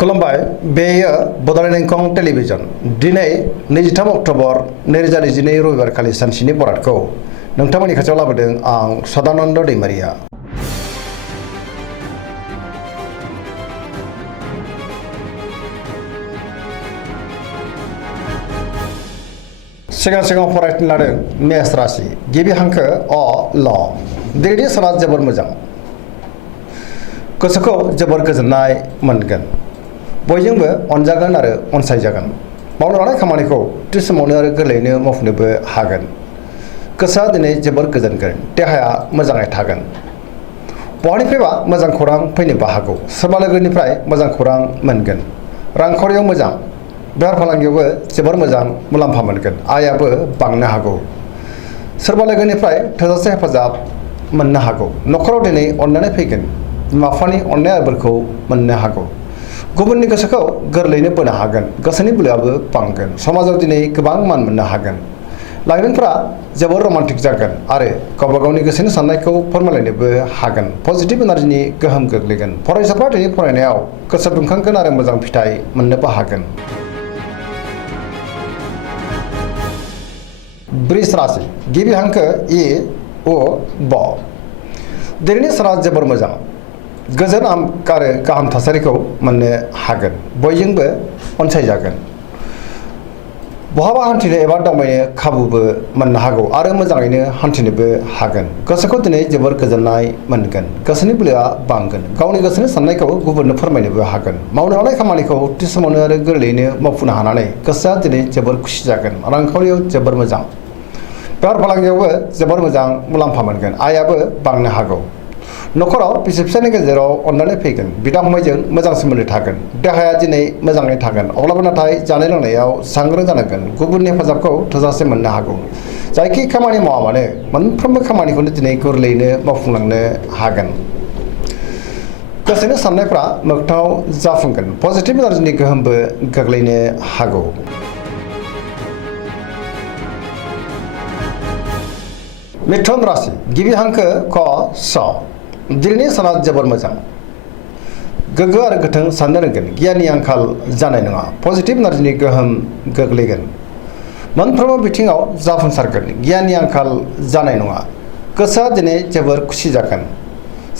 खुलुमबाय बेयो बड'लेण्ड इंखं टेलिभिजन दिनै 23 अक्ट'बर 2022 रबिबार खालि सानसेनि बरादखौ नोंथांमोननि खाथियाव लाबोदों आं सदानन्द दैमारिया। सिगां फरायनो लादों मेष राशि गिबि हांखो अ ल दिनैनि साना जोबोर मोजां गोसोखौ जोबोर गोजोननाय मोनगोन बयजोंबो अनजागोन आरो अनसायजागोन मावनो लानाय खामानिखौ थि समावनो आरो गोरलैयैनो मावफुंनोबो हागोन गोसोआ दिनै जोबोर गोजोनगोन देहाया मोजाङै थागोन बहानिफ्रायबा मोजां खौरां फैनोबो हागौ सोरबा लोगोनिफ्राय मोजां खौरां मोनगोन रांखावरियाव मोजां बेफार फालांगियावबो जोबोर मोजां मुलाम्फा मोनगोन आयाबो बांनो हागौ सोरबा लोगोनिफ्राय थोजासे हेफाजाब मोननो हागौ न'खराव दिनै अननानै फैगोन बिमा बिफानि अननाय आबोरखौ मोननो हागौ गुबुननि गोसोखौ गोरलैयैनो बोनो हागोन गोसोनि बोलोआबो बांगोन समाजाव दिनै गोबां मान मोननो हागोन लाइमोनफोरा जोबोर रमान्टिक जागोन आरो गावबा गावनि गोसोनि साननायखौ फोरमायलायनोबो हागोन पजिटिभ एनार्जिनि गोहोम गोग्लैगोन फरायसाफ्रा दिनै फरायनायाव गोसो दुंखांगोन आरो मोजां फिथाइ मोननोबो हागोन। वृष राशि गिबि हांखो इ अ ब दिनैनि साना जोबोर मोजां गोजोन आरो गाहाम थासारिखौ मोननो हागोन बयजोंबो अनसायजागोन बहाबा हान्थिनो एबा दावबायनो खाबुबो मोननो हागौ आरो मोजाङैनो हान्थिनोबो हागोन गोसोखौ दिनै जोबोर गोजोननाय मोनगोन गोसोनि बोलोआ बांगोन गावनि गोसोनि साननायखौ गुबुननो फोरमायनोबो हागोन मावनो लानाय खामानिखौ थि समावनो आरो गोरलैयैनो मावफुंनो हानानै गोसोआ दिनै जोबोर खुसि जागोन रांखावरियाव जोबोर मोजां बेफार फालांगियावबो जोबोर मोजां मुलाम्फा मोनगोन आयाबो बांनो हागौ न'खराव बिसि फिसायनि गेजेराव अननानै फैगोन बिदा फंबायजों मोजां सोमोन्दो थागोन देहाया दिनै मोजाङै थागोन अब्लाबो नाथाय जानाय लोंनायाव सांग्रां जानांगोन गुबुननि हेफाजाबखौ थोजासे मोननो हागौ जायखि खामानि मावा मानो मोनफ्रोमबो खामानिखौनो दिनै गोरलैयैनो मावफुंलांनो हागोन गोसोनि साननायफ्रा मोगथाङाव जाफुंगोन पजिटिभ एनार्जिनि गोहोमबो गोग्लैनो हागौ। मिथुन राशि गिबि हांखो क स दिनैनि साना जोबोर मोजां गोग्गो आरो गोथों साननो रोंगोन गियाननि आंखाल जानाय नङा पजिटिभ एनार्जिनि गोहोम गोग्लैगोन मोनफ्रोमबो बिथिङाव जाफुंसारगोन गियाननि आंखाल जानाय नङा गोसोआ दिनै जोबोर खुसि जागोन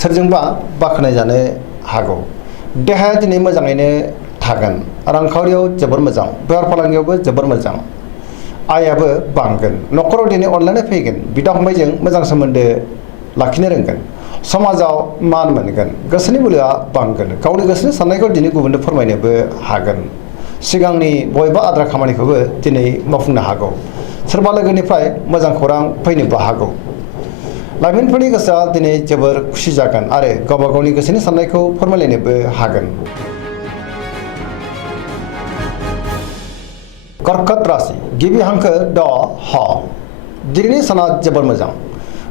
सोरजोंबा बाख्नायजानो हागौ देहाया दिनै मोजाङैनो थागोन रांखावरियाव जोबोर मोजां बेफार फालांगियावबो जोबोर मोजां आयाबो बांगोन न'खराव दिनै अनलायनाय फैगोन बिदा फंबायजों मोजां सोमोन्दो लाखिनो रोंगोन समाजाव मान मोनगोन गोसोनि बोलोआ बांगोन गावनि गोसोनि साननायखौ दिनै गुबुननो फोरमायनोबो हागोन सिगांनि बबेबा आद्रा खामानिखौबो दिनै मावफुंनो हागौ सोरबा लोगोनिफ्राय मोजां खौरां फैनोबो हागौ लाइमोनफोरनि गोसोआ दिनै जोबोर खुसि जागोन आरो गावबा गावनि गोसोनि साननायखौ फोरमायलायनोबो हागोन। कर्कट राशि गिबि हांखो ड ह दिनैनि साना जोबोर मोजां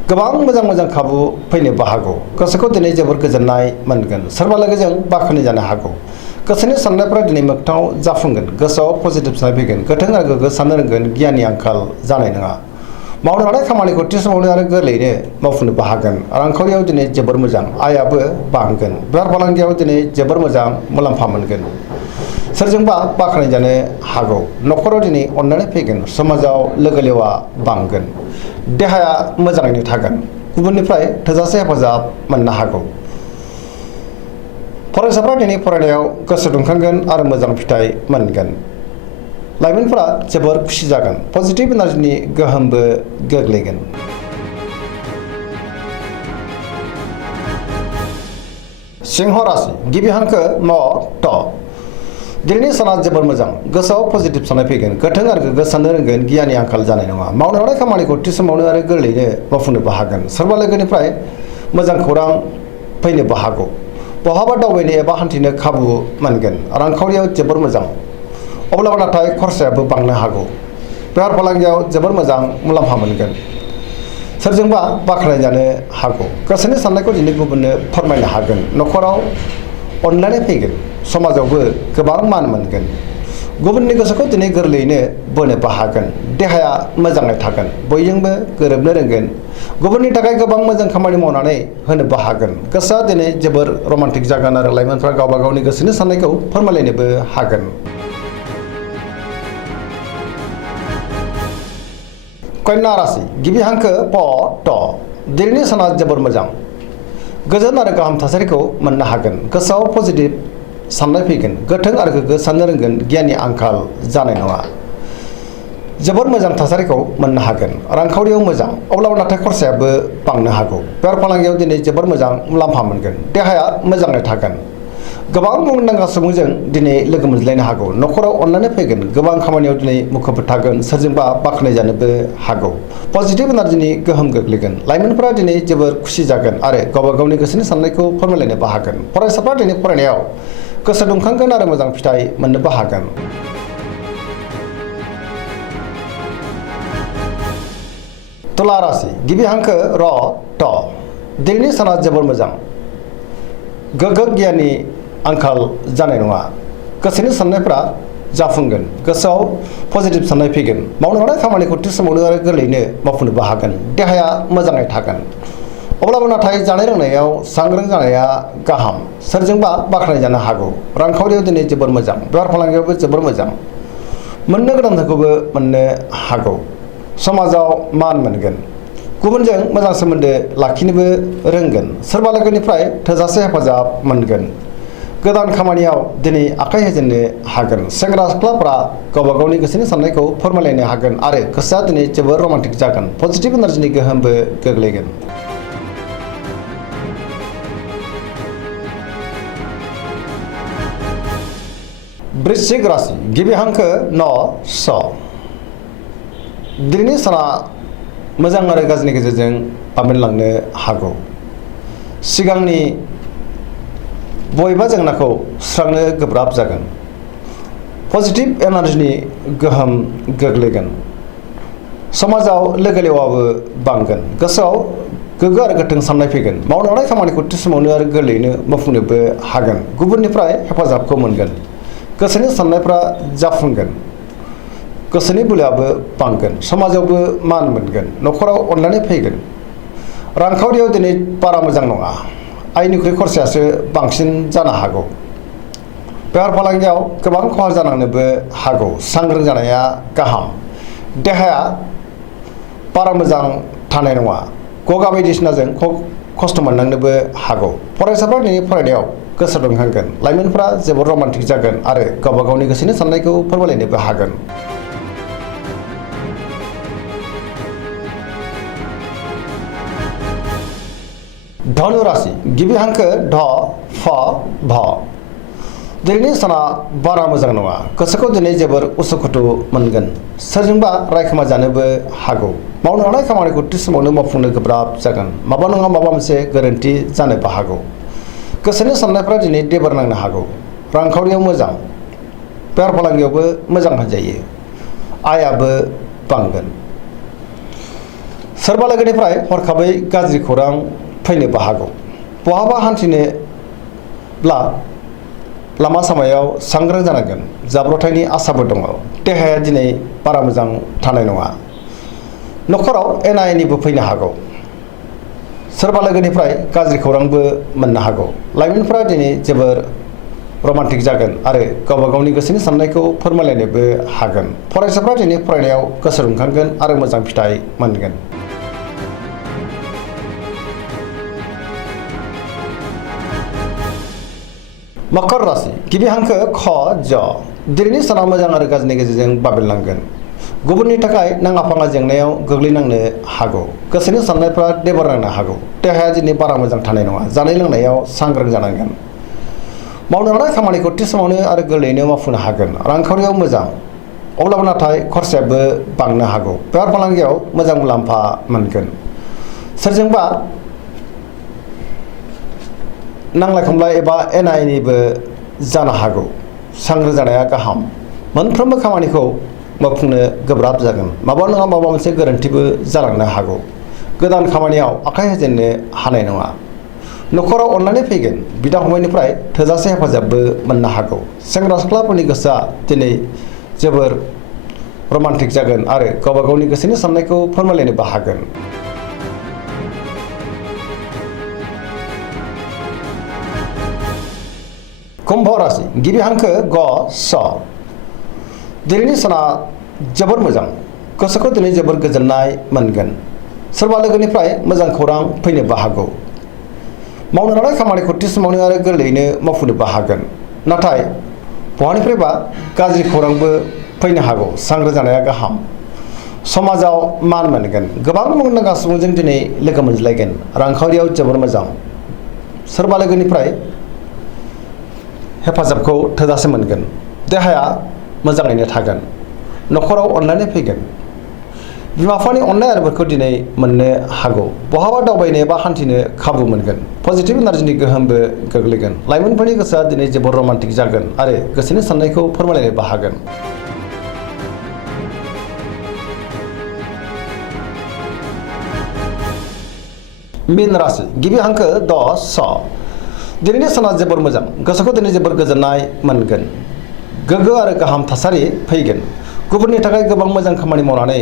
गोबां मोजां खाबु फैनोबो हागौ गोसोखौ दिनै जोबोर गोजोननाय मोनगोन सोरबा लोगोजों बाख्नाय जानो हागौ गोसोनि साननायफ्रा दिनै मोगथाङाव जाफुंगोन गोसोआव पजिटिभ साननाय फैगोन गोथों आरो गोग्गो साननो रोंगोन गियाननि आंखाल जानाय नङा मावनो लानाय खामानिखौ थि समावनो आरो गोरलैयैनो मावफुंनोबो हागोन रांखावरियाव दिनै जोबोर मोजां आयाबो बांगोन बेफार फालांगियाव दिनै जोबोर मोजां मुलाम्फा मोनगोन सोरजोंबा बाख्नायजानो हागौ न'खराव दिनै अननानै फैगोन समाजाव लोगो लेवा बांगोन देहाया मोजाङैनो थागोन गुबुननिफ्राय थोजासे हेफाजाब मोननो हागौ फरायसाफ्रा दिनै फरायनायाव गोसो दुंखांगोन आरो मोजां फिथाइ मोनगोन लाइमोनफोरा जोबोर खुसि जागोन पजिटिभ एनार्जिनि गोहोमबो गोग्लैगोन। सिंह राशि गिबि हांखो म ट दिनैनि साना जोबोर मोजां गोसोआव पजिटिभ साननाय फैगोन गोथों आरो गोग्गो साननो रोंगोन गियाननि आंखाल जानाय नङा मावनो लानाय खामानिखौ थि समावनो आरो गोरलैयैनो मावफुंनोबो हागोन सोरबा लोगोनिफ्राय मोजां खौरां फैनोबो हागौ बहाबा दावबायनो एबा हान्थिनो खाबु मोनगोन रांखावरियाव जोबोर मोजां अब्लाबो नाथाय खरसायाबो बांनो हागौ बेफार फालांगियाव जोबोर मोजां मुलाम्फा मोनगोन सोरजोंबा बाख्नायजानो हागौ गोसोनि साननायखौ दिनै गुबुननो फोरमायनो हागोन न'खराव अनलायनाय फैगोन समाजावबो गोबां मान मोनगोन गुबुननि गोसोखौ दिनै गोरलैयैनो बोनोबो हागोन। देहाया मोजाङै थागोन, बयजोंबो गोरोबनो रोंगोन, गुबुननि थाखाय गोबां मोजां खामानि मावनानै होनोबो हागोन। गोसोआ दिनै जोबोर रमान्टिक जागोन आरो लाइमोनफ्रा गावबा गावनि गोसोनि साननायखौ फोरमायलायनोबो हागोन। कन्या राशि गिबि हांखो प ट दिनैनि साना जोबोर मोजां, गोजोन आरो गाहाम थासारिखौ मोननो हागोन। गोसोआव पजिटिभ साननाय फैगोन, गोथों आरो गोग्गो साननो रोंगोन, गियाननि आंखाल जानाय नङा। जोबोर मोजां थासारिखौ मोननो हागोन। रांखावरियाव मोजां, अब्लाबो नाथाय खरसायाबो बांनो हागौ। बेफार फालांगियाव दिनै जोबोर मोजां मुलाम्फा मोनगोन। देहाया मोजाङै थागोन। गोबां मुंदांखा सुबुंजों दिनै लोगो मोनज्लायनो हागौ। न'खराव अननानै फैगोन। गोबां खामानियाव दिनै मुखुब थागोन, सोरजोंबा बाख्नायजानोबो हागौ। पजिटिभ एनार्जिनि गोहोम गोग्लैगोन। लाइमोनफोरा दिनै जोबोर खुसि जागोन आरो गावबा गावनि गोसोनि साननायखौ फोरमायलायनोबो हागोन। फरायसाफ्रा दिनै फरायनायाव गोसो दुंखांगोन आरो मोजां फिथाइ मोननोबो हागोन। तुला राशि गिबि हांखो र ट दिनैनि साना जोबोर मोजां, गोग्गो गियाननि आंखाल जानाय नङा। गोसोनि साननायफ्रा जाफुंगोन। गोसोआव पजिटिभ साननाय फैगोन। मावनो हानाय खामानिखौ थि समावनो आरो गोरलैयैनो मावफुंनोबो हागोन। देहाया मोजाङै थागोन, अब्लाबो नाथाय जानाय लोंनायाव सांग्रां जानाया गाहाम। सोरजोंबा बाख्नायजानो हागौ। रांखावरियाव दिनै जोबोर मोजां, बेफार फालांगियावबो जोबोर मोजां, मोननो गोनांखौबो मोननो हागौ। समाजाव मान मोनगोन, गुबुनजों मोजां सोमोन्दो लाखिनोबो रोंगोन। सोरबा लोगोनिफ्राय थोजासे हेफाजाब मोनगोन। गोदान खामानियाव दिनै आखाइ होजेननो हागोन। सेंग्रा सिख्लाफ्रा गावबा गावनि गोसोनि साननायखौ फोरमायलायनो हागोन आरो गोसोआ दिनै जोबोर रमान्टिक जागोन। पजिटिभ एनार्जिनि गोहोमबो गोग्लैगोन। वृश्चिक राशि गिबि हांखो न स दिनैनि साना मोजां आरो गाज्रिनि गेजेरजों बाबेनलांनो हागौ। सिगांनि बबेबा जेंनाखौ सुस्रांनो गोब्राब जागोन। पजिटिभ एनार्जिनि गोहोम गोग्लैगोन। समाजाव लोगो लेवाबो बांगोन। गोसोआव गोग्गो आरो गोथों साननाय फैगोन। मावनो हानाय खामानिखौ थि समावनो आरो गोरलैयैनो मावफुंनोबो हागोन। गुबुननिफ्राय हेफाजाबखौ मोनगोन। गोसोनि साननायफ्रा जाफुंगोन। गोसोनि बोलोआबो बांगोन। समाजावबो मान मोनगोन। न'खराव अनलायनाय फैगोन। रांखावरियाव दिनै बारा मोजां नङा, आयनिख्रुइ खरसायासो बांसिन जानो हागौ। बेफार फालांगियाव गोबां खहा जानांनोबो हागौ। सांग्रां जानाया गाहाम। देहाया बारा मोजां थानाय नङा, गगा बायदिसिनाजों खस्थ' मोननांनोबो हागौ। फरायसाफ्रा दिनै फरायनायाव गोसो दुंखांगोन। लाइमोनफ्रा जोबोर रमान्टिक जागोन आरो गावबा गावनि गोसोनि साननायखौ फोरमायलायनोबो हागोन। धनु राशि गिबि हांखो ढ फ भ दिनैनि साना बारा मोजां नङा। गोसोखौ दिनै जोबोर उसुखुथु मोनगोन। सोरजोंबा रायखोमा जानोबो हागौ। मावनो हानाय खामानिखौ थि समावनो मावफुंनो गोब्राब जागोन। माबा नङा माबा मोनसे गोरोन्थि जानोबो हागौ। गोसोनि साननायफ्रा दिनै देबार नांनो हागौ। रांखावरियाव मोजां, बेफार फालांगियावबो मोजां होनजायो। आयाबो बांगोन। सोरबा लोगोनिफ्राय हरखाबै गाज्रि खौरां फैनोबो हागौ। बहाबा हान्थिनोब्ला लामा सामायाव सांग्रां जानांगोन। जाब्रबथायनि आसाबो दङ। देहाया दिनै बारा मोजां थानाय नङा। न'खराव एना एनिबो फैनो हागौ। सोरबा लोगोनिफ्राय गाज्रि खौरांबो मोननो हागौ। लाइमोनफोरा दिनै जोबोर रमान्टिक जागोन आरो गावबा गावनि गोसोनि साननायखौ फोरमायलायनोबो हागोन। फरायसाफ्रा दिनै फरायनायाव गोसो दुंखांगोन आरो मोजां फिथाइ मोनगोन। मकर राशि गिबि हांखो ख ज दिनैनि साना मोजां आरो गाज्रिनि गेजेरजों बाबेनलांगोन। गुबुननि थाखाय नाङा फाङा जेंनायाव गोग्लैनांनो हागौ। गोसोनि साननायफ्रा देबार नांनो हागौ। देहाया दिनै बारा मोजां थानाय नङा। जानाय लोंनायाव सांग्रां जानांगोन। मावनो हानाय खामानिखौ थि समावनो आरो गोरलैयैनो मावफुंनो हागोन। रांखावरियाव मोजां, अब्लाबो नाथाय खरसायाबो बांनो हागौ। बेफार फालांगियाव मोजां मुलाम्फा मोनगोन। सोरजोंबा नांलाय खमलाय एबा एना एनिबो जानो हागौ। सांग्रां जानाया गाहाम। मोनफ्रोमबो खामानिखौ मावफुंनो गोब्राब जागोन। माबा नङा माबा मोनसे गोरोन्थिबो जालांनो हागौ। गोदान खामानियाव आखाइ होजेननो हानाय नङा। न'खराव अननानै फैगोन। बिदा फंबायनिफ्राय थोजासे हेफाजाबबो मोननो हागौ। सेंग्रा सिख्लाफोरनि गोसोआ दिनै जोबोर रमान्टिक जागोन आरो गावबा गावनि गोसोनि साननायखौ फोरमायलायनोबो हागोन। कुम्भ राशि गिबि हांखो ग स दिनैनि साना जोबोर मोजां गोसोखौ दिनै जोबोर गोजोननाय मोनगोन। सोरबा लोगोनिफ्राय मोजां खौरां फैनोबो हागौ। मावनो लानाय खामानिखौ थि समावनो आरो गोरलैयैनो मावफुंनोबो हागोन। नाथाय बहानिफ्रायबा गाज्रि खौरांबो फैनो हागौ। सांग्रां जानाया गाहाम। समाजाव मान मोनगोन। गोबां मुंदांखा सुबुंजों दिनै लोगो मोनज्लायगोन। रांखावरियाव जोबोर मोजां। सोरबा लोगोनिफ्राय हेफाजाबखौ थोजासे मोनगोन। देहाया मोजाङैनो थागोन। न'खराव अनलायनाय फैगोन। बिमा बिफानि अननाय आरोफोरखौ दिनै मोननो हागौ। बहाबा दावबायनो एबा हान्थिनो खाबु मोनगोन। पजिटिभ एनार्जिनि गोहोमबो गोग्लैगोन। लाइमोनफोरनि गोसोआ दिनै जोबोर रमान्टिक जागोन आरो गोसोनि साननायखौ फोरमायलायनोबो हागोन। मीन राशि गिबि हांखो द स दिनैनि साना जोबोर मोजां गोसोखौ दिनै जोबोर गोजोननाय मोनगोन। गोग्गो आरो गाहाम थासारि फैगोन। गुबुननि थाखाय गोबां मोजां खामानि मावनानै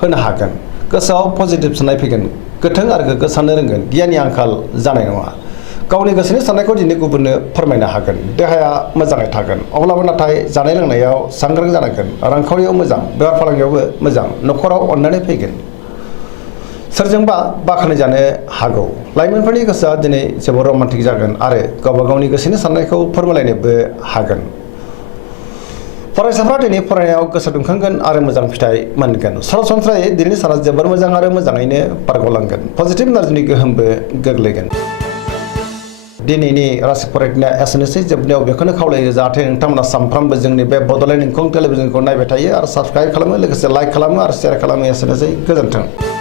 होनो हागोन। गोसोआव पजिटिभ साननाय फैगोन। गोथों आरो गोग्गो साननो रोंगोन। गियाननि आंखाल जानाय नङा। गावनि गोसोनि साननायखौ दिनै गुबुननो फोरमायनो हागोन। देहाया मोजाङै थागोन। अब्लाबो नाथाय जानाय लोंनायाव सांग्रां जानांगोन। रांखावरियाव मोजां। बेफार फालांगियावबो मोजां। न'खराव अननानै फैगोन। सोरजोंबा बाख्नाय जानो हागौ। लाइमोनफोरनि गोसोआ दिनै जोबोर रमान्टिक जागोन आरो गावबा गावनि गोसोनि साननायखौ फोरमायलायनोबो हागोन। फरायसाफ्रा दिनै फरायनायाव गोसो दुंखांगोन आरो मोजां फिथाइ मोनगोन। सरासनस्रायै दिनैनि साना जोबोर मोजां आरो मोजाङैनो बारग'लांगोन। पजिटिभ एनार्जिनि गोहोमबो गोग्लैगोन। दिनैनि राशि फरायनाया एसेनोसै। जोबनायाव बेखौनो खावलायो जाहाथे नोंथांमोना सानफ्रामबो जोंनि बे बड'लेण्ड इंखं टेलिभिजनखौ नायबाय थायो आरो साबस्क्राइब खालामो लोगोसे लाइक खालामो आरो शेयार खालामो। एसेनोसै गोजोन्थों।